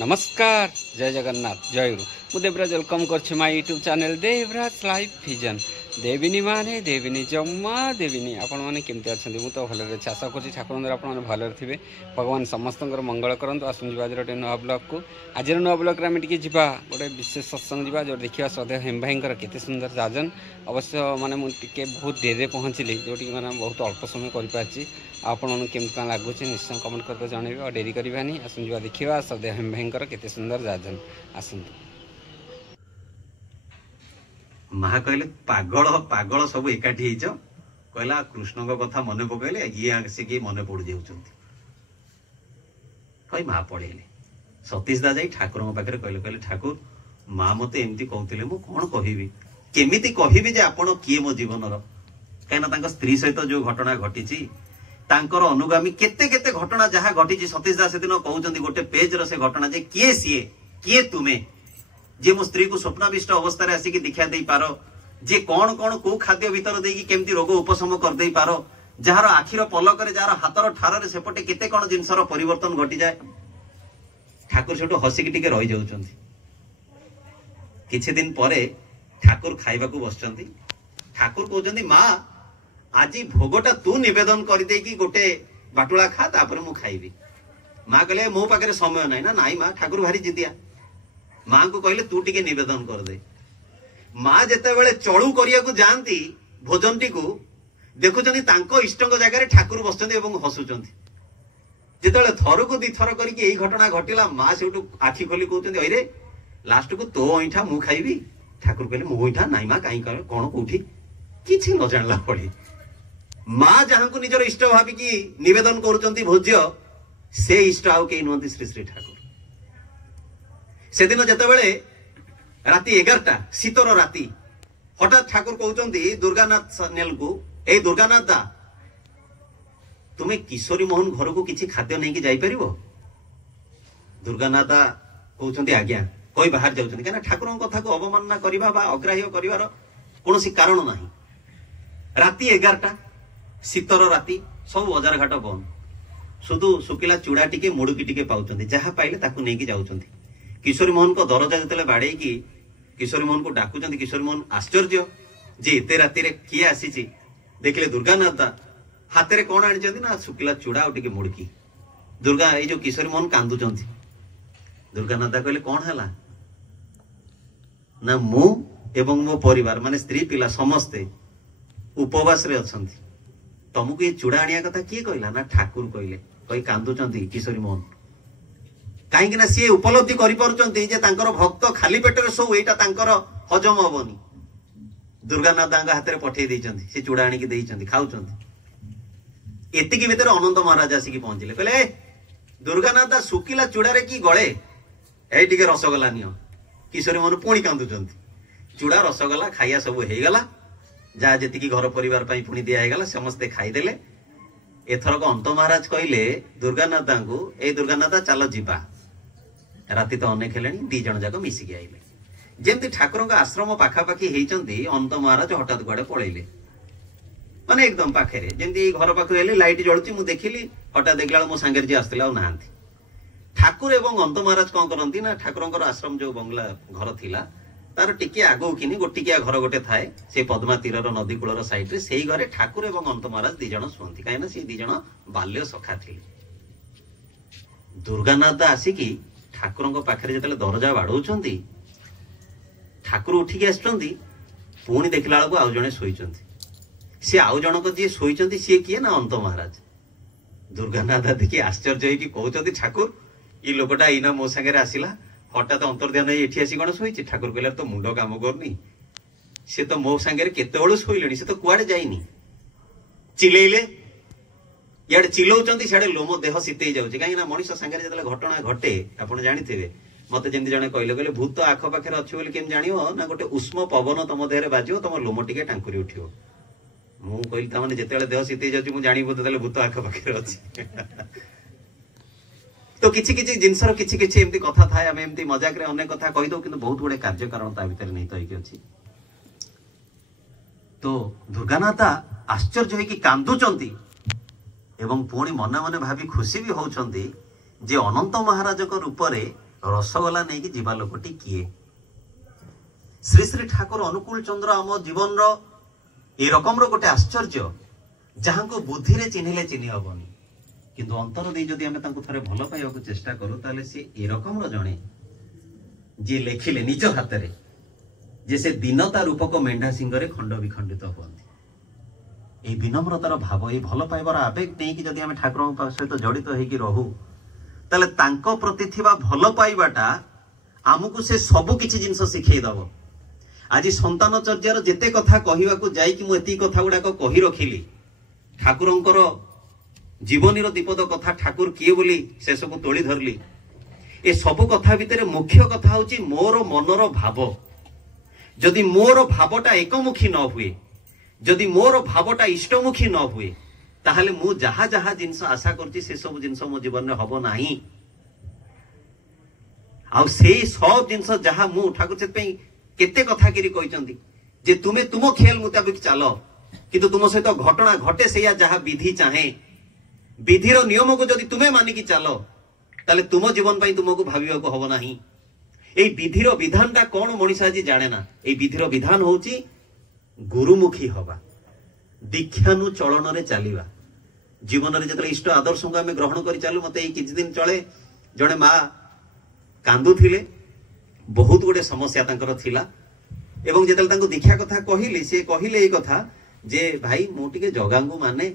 नमस्कार जय जगन्नाथ जय गुरु मु देवराज वेलकम कर my YouTube channel Devraj Life Vision देविनी माने देविनी जम्मा देविनी आपण मैंने केमती अच्छा मुझे तो भल आशा कर ठाकुर मैंने भल थे भगवान समस्त मंगल करूँ आसुन आज गोटे नुआ ब्लग को आज नुआ ब्लग में टी जा गोटे विशेष सत्संग जा जो देखा श्रद्धेय हेम भाई के सुंदर जाजन अवश्य माने मुझे बहुत डेरी पहुँचली जो मैंने बहुत अल्प समय कर आपण केमती क्या लगुच निश्चय कमेंट करके जनइबे और डेरी करवानी आसुन जा देखा श्रद्धेय हेम भाई के सुंदर जाजन आसतु माँ कहले पागल पागल सब एकाठी कहला कृष्ण कथा मन पकड़े ये आसिक मन पड़ जाई माँ पढ़ेले सतीश दा जाई ठाकुर पाखे कहले कहले ठाकुर माँ मत एमती कहते मु कौन कहबी केमिति कहबी जे आपण किए मो जीवन कहीं स्त्री सहित जो घटना घटी तांकर अनुगामी केते केते घटना जहाँ घटी सतीश दास दिन कहते गोटे पेज रे घटना जे किए सीए किए तुम्हें जे मो स्त्री को स्वप्नाविष्ट अवस्था रे आसिक दीक्षा दे पारो जे कौन कौन को खाद्य भीतर देकी केमती रोग उपशम कर दे पारो जार आखिर पलक जार हाथर ठार सेपटे केते कौन जिनसर परिवर्तन घटी जाए ठाकुर सेठू हसिक टिके रही जाउछंती किछि दिन परे ठाकुर खाइबा को बसचंती ठाकुर कहउछंती माँ आज भोगटा तू निवेदन कर देकी गोटे बाटुला खा तापर मु खाइबी माँ कहले मो पाखे समय नाई ना नाई माँ ठाकुर भारी जिदिया माँ को कहले तू टिके निवेदन कर दे माँ जेते बेले चलू करिया को जानती भोजन टी को देखुचंती तांको इष्टंग जगह ठाकुर बसचंती एवं हसुचंती जेतेबेले थर को दी थर करके एई घटना घटिला माँ सेठू आखि खोली कहउचंती अरे लास्ट को तो अईठा मु खाइबी ठाकुर कहले मो अईठा नाई माँ काई कोन कोठी किछि न जानला पड़ी माँ जहां को निजर इष्ट भाबी की निवेदन करूचंती भोज्य से इष्ट आउ के नुहंती श्री श्री ठाकुर से दिन जेतेबेले राति 11टा शीतर राति हठात ठाकुर कहउचंती दुर्गानाथ नेल को ए दुर्गानाथ दा तुम्हें किशोरी मोहन घर को किसी खाद्य नहीं कि जाई परिबो दुर्गानाथ दा कहउचंती आज्ञा कोई बाहर जाउचंती केना ठाकुरन कथा को अवमानना करिबा बा अग्राह्य करिवार कोनोसी कारण नाही राति 11टा शीतर राति सब बजार घाट बंद शुधु सुकिला चूड़ा टिके मुड़की टिके पाउचंती जहाँ पाइले ताकू नहीं कि जाउचंती किशोरी मोहन को दरजा जिते बाड़े की किशोरी मोहन को डाकुचंती किशोरी मोहन आश्चर्य जे एते राति रे किए आसी देखले दुर्गानाथ दा हाथ रे कौन आनी ना सुकिला चूड़ा और टिके मुड़की दुर्गा ये जो किशोरी मोहन कांदुचंती दुर्गानाथ दा कहले कौन हला ना मु एवं मो परिवार माने स्त्री पिला समस्ते उपवास रे अछंती तुमको ये चूड़ा आनिया कथा किए कहला ना ठाकुर कहले कही कांदुचंती किशोरी मोहन कहीं सी उपलब्धि कर भक्त खाली पेटर शो यहाँ हजम हेनी दुर्गानाथ हाथ में पठे सी चूड़ा आनिक खाऊँ एतिकी भितर अनंत महाराज आसिक पहुंचले कहले दुर्गानाथ सुकिला चूड़ारे की गले ए टिके रसगोला नियो किशोरी मोहन पुणी कांदुचंती चूड़ा रसगोला खाइया सब हो गला जहाँ जी घर परिवार पुणी दिगला समस्ते खाईदेले एथरक अंत महाराज कहले दुर्गानाथ को ए दुर्गानाथ चलो जीवा राति तो अनेक हेले दी जन जाक मिसिकी आइले जेमती ठाकुर आश्रम पाखापाखि होती अंत महाराज हठात गुआड़े पलैले माने एकदम पाखे जमी घर पाखे हेली लाइट जलुची मुझे देखिली हठात देखला मो सांगे जी आसला नहांती ठाकुर एवं अंत महाराज कौन करती ना ठाकुर आश्रम जो बंगला घर थिला तार टिके आगो किनी गोटिकिया घर गोटे थाए से पद्मा तीर नदी कूलर साइड रे सेही घरे ठाकुर एवं अंत महाराज दी जन शुंती कहीं से दी जन बाल्य सखा थे दुर्गानाथ आसिकी ठाकुर पाखे जो दरजा बाड़ौंती ठाकुर उठिकी आसुँच पुणी देखला बेलू आउ जड़े शोचती सी आउ जनक जी शोचती सी किए ना अंत महाराज दुर्गानाथ देखिए आश्चर्य कहते ठाकुर ये लोकटा इना मो सागे आसला हठात अंतर्ध्यान ये आसी कौन शोची ठाकुर कहला तो मुंड काम करनी सी तो मो सागे केत शोले सी तो कुआड़े जाइनी चिलेइले इे चिल्लाऊँ सियाड़े लोम देह शीतई जाऊँगी कहीं मनीष सागर जो घटना घटे आप जानी मत जमी जड़े कहले कहले भूत आखपाखे अच्छे बोली केम जान ना गोटे उष्म पवन तुम देह बाज तुम लोम टे टांकुरी उठो मु कहली जिते देह शीतई जाऊँगी मुझे जानी बोधे भूत आखपाखे अच्छी तो किसी किसी जिनसर किसी किसी एमती कथा थाए आम एमती मजाक रे अनेक कथा कहीदौ कि बहुत गुड़े कार्य कारण ता भीतर नहीं तो अच्छी तो दुर्गानाथ आश्चर्य होगी कांदुचंती एवं पुणी मन मन भावी खुशी भी होउछंती जे अनंत महाराज रूप रसगोला नहीं कि जीवा लोकटी किए श्री श्री ठाकुर अनुकूल चंद्र आम जीवन ए रकम गोटे आश्चर्य जहां को बुद्धि रे चिन्हिले चिन्हि हबनी किंतु अंतर दे जदि आमे तांको थरे भलो पाइबा को चेष्टा करू ताले से ए रकम जणे जे लेखिले निज हाथ रे जे से दीनता रूपक मेंढा सिंगरे खंड विखंडित होती ए विनम्रतार भाव ए भलो पाइबार आवेग नहीं कि जदि आमे ठाकुर सहित जड़ित होइकी रहू ताले तांको प्रति थिबा भलो पाइबाटा आमको से सब किछि जिंस सिखै दबो आज संतान चर्यार जेते कथा कहिबा को जाई कि मु एती कथा गुडा को कहि रखिली ठाकुरंकर जीवनीर दीपद कथा ठाकुर किए बोली से सब तोली धरली ए सब कथा भितर मुख्य कथा होची मोर मनर भाव जदि मोर भावटा एकमुखी न हुए जदि मोर भावटा इष्टमुखी न हुए ताहले मु जहा जहा जिनस आशा करछि से सब जिनस मो जीवन में हबो नाही आ से सब जिनस जहा मु ठाकुर से पई केते कथा करी कहिसंती जे तुमे तुम खेल मुताबिक चालो किंतु तुम सहित घटना घटे से जहा विधि चाहे विधिर नियम को जदि तुमे मानिकी चालो ताले तुम जीवन पाई तुमको भाविबा को हबो नाही ए विधिर विधानटा कोन मनीष आज जाने ना ए विधिर विधान होची गुरुमुखी हवा दीक्षानु चलन रे चलीबा जीवन रे जतले इष्ट आदर्श को आमे ग्रहण करि चालू मते किछ दिन चले जणे मा कांदु थिले बहुत गुडे समस्या तांकर थिला एवं जतले तांको दीक्षा कथा कहिली से कहिले ए कथा जे भाई मु टिके जगांगु माने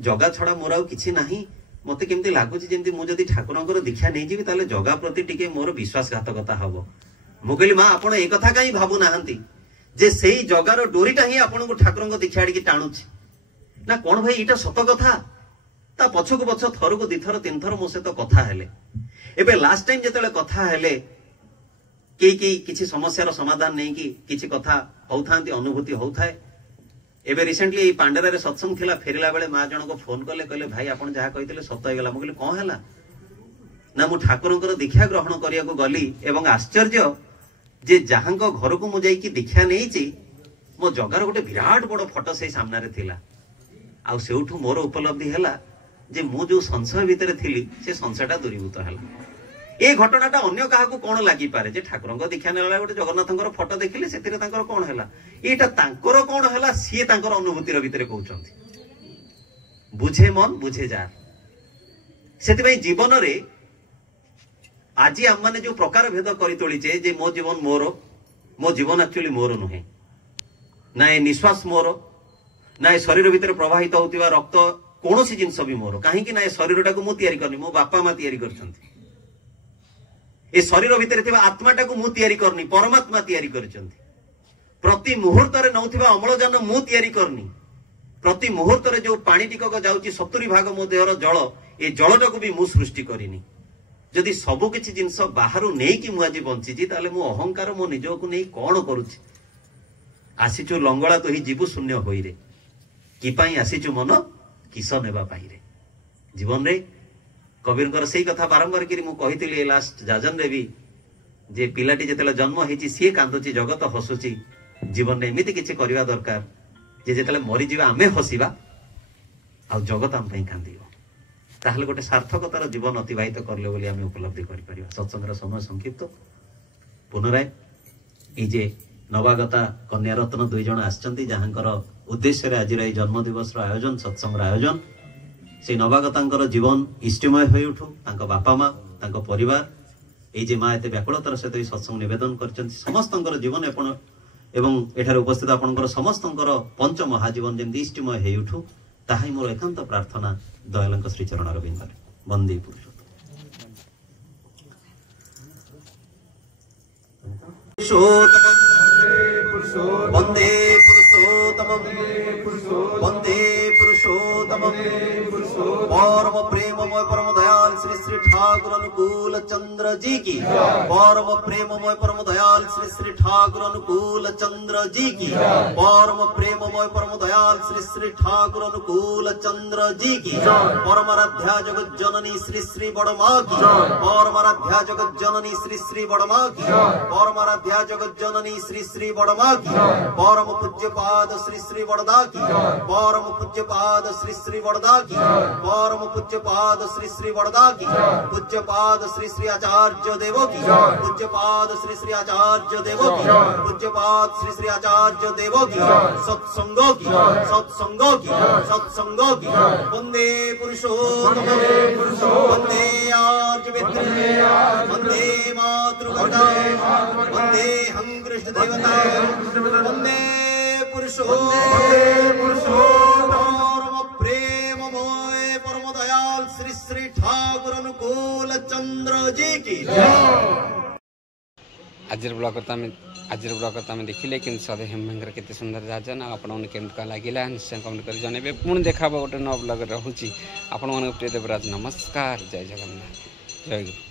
जगा छड़ा मोर आउ किछि नाही मते केमती लागुची जेमती मु जदी ठाकुरंकर दीक्षा नै जिवि ताले जगा प्रति टिके मोर विश्वासघातकता हबो मु कहली मां आपण ए कथा काई भाबु नाहंती जे सेही जगार डोरीटा ही आपण को ठाकुरंक दीक्षा आडी की टाणुची ना कोन भाई इटा सत कथा ता पछक पछ थरको दिथर तीन थर मो से तो कथा हेले एबे लास्ट टाइम जेतले कथा हेले के किछि समस्यार समाधान नै कि किछि कथा होउथांती अनुभूति होउथाय एबे रिसेंटली ए पांडेरा रे सत्संग थिला फेरिला बेले मां जण को फोन करले कहले भाई आपण जहा कहितले सत हो गेला मु कहले कोन हैला ना मु ठाकुरंकर दीक्षा ग्रहण करिया को गली एवं आश्चर्य जे जहांको घर को मु जाई की दीक्षा नेइची मो जगार गोटे विराट बड़ फोटो से सामना रे थिला आ सेउठु मोर उपलब्धि हैला जे मु जो संशय भितर थिली से संशयटा दूरीभूत हैला ए घटनाटा अन्य काहाकू कोन लागि पारे जे ठाकुरंक दीक्षा नेला गोटे जगन्नाथंकर फोटो देखिले सेतिरे तांकर कोन हैला एटा तांकर कोन हैला सिए तांकर अनुभूतिर भितर कहउचंती बुझे मन बुझे जा सेति भाई जीवन रे आज आम माने जो प्रकार भेद करी तोलीचे जे मो जीवन एक्चुअली मोर नुहे ना ए निश्वास मोर ना ए शरीर भितर प्रवाहित होतिबा रक्त कोनोसी जिंस भी मोर काहे कि ना ए शरीरटा को मु तयारी करनी मो बापा मा तयारी करछंती ए शरीर भितर थिबा आत्माटा को मु तयारी करनी परमात्मा तयारी करछंती प्रति मुहूर्त रे नउथिबा अम्लजान मु तयारी करनी प्रति मुहूर्त रे जो पानी टिकक जाउची 70 भाग मो देहर जल ए जलटा को भी मु सृष्टि करिनी जदि सबु किछि जिंस बाहरु नै कि मु आजि बंचिछि ताले मु अहंकार मो निज को नै कोन करूछि आसीचु लंगळा तो ही जीव शून्य होई रे कि पई आसीचु मन किस नेबा पाई रे जीवन रे कबीरकर सही कथा बारंबार करी मु कहितली लास्ट जाजन रे भी जे पिलाटी जेतले जन्म हेछि सिए कांदुछि जगत हसुछि जीवन रे एमिति किछि करिवा दरकार जे जेतले मरि जीवा आमे हसिबा आ जगत आम पई कांदिबो ताहले गोटे सार्थकतार जीवन अतिबाहित करले बोली आमे उपलब्धि करि परिबा सत्संगर समय संक्षिप्त पुनराय ए जे नवागता कन्या रत्न दुई जण आछंती जहांकर उद्देश्य रे आज रे जन्म दिवस रो आयोजन सत्संग आयोजन से नवागतांकर जीवन इष्टमय होई उठु तांको बापा मां तांको परिवार ए जे मां एते व्याकुलतार सहित सत्संग निवेदन करछंती समस्तंकर जीवन आपण एवं एठार उपस्थित आपनकर समस्तंकर पंच महाजीवन जेमि इष्टमय होई उठु ताहाई मोर एकांत प्रार्थना दयालंक श्री चरण अरविंद वंदे पुरुषोत्तम वंदे पुरुषोत्तम वंदे पुरुषोत्तम परम प्रेममय परम दयाल श्री श्री ठाकुर अनुकूल चंद्र जी की परम प्रेममय परम दयाल श्री श्री ठाकुर अनुकूल चंद्र जी की परम प्रेममय परम दयाल श्री श्री ठाकुर अनुकूल चंद्र जी की परमाराध्या जगत जननी श्री श्री बड़मा की परमाराध्या जगत जननी श्री श्री बड़मा की परमाराध्या जगत जननी श्री श्री बड़मा की परम पूज्य पाद श्री श्री वरदा की परम पूज्य पाद श्री श्री वरदा की परम पूज्य पाद श्री श्री वरदा की पूज्यपाद श्री श्री आचार्य देव की पूज्यपाद श्री श्री आचार्य देव की पूज्यपाद श्री श्री आचार्य देव की सत्संग की सत्संग की सत्संग की वंदे पुरुषोत्तम वंदे आर्यवेद्र वंदे मातृगंगा वंदे हं कृष्ण देवता वंदे परम प्रेममय परम दयाल श्री श्री ठाकुर अनुकूल चंद्र जी की आजर ब्लॉग करता में देखिले कि सदे हेमंगर केते सुंदर जाजन आपन केमका लागिला निश्चय कमेंट कर जनेबे पुणी देखा गोटे नव ब्लॉग रहूची आपण मन प्रिय देवराज नमस्कार जय जगन्नाथ जय गुरु।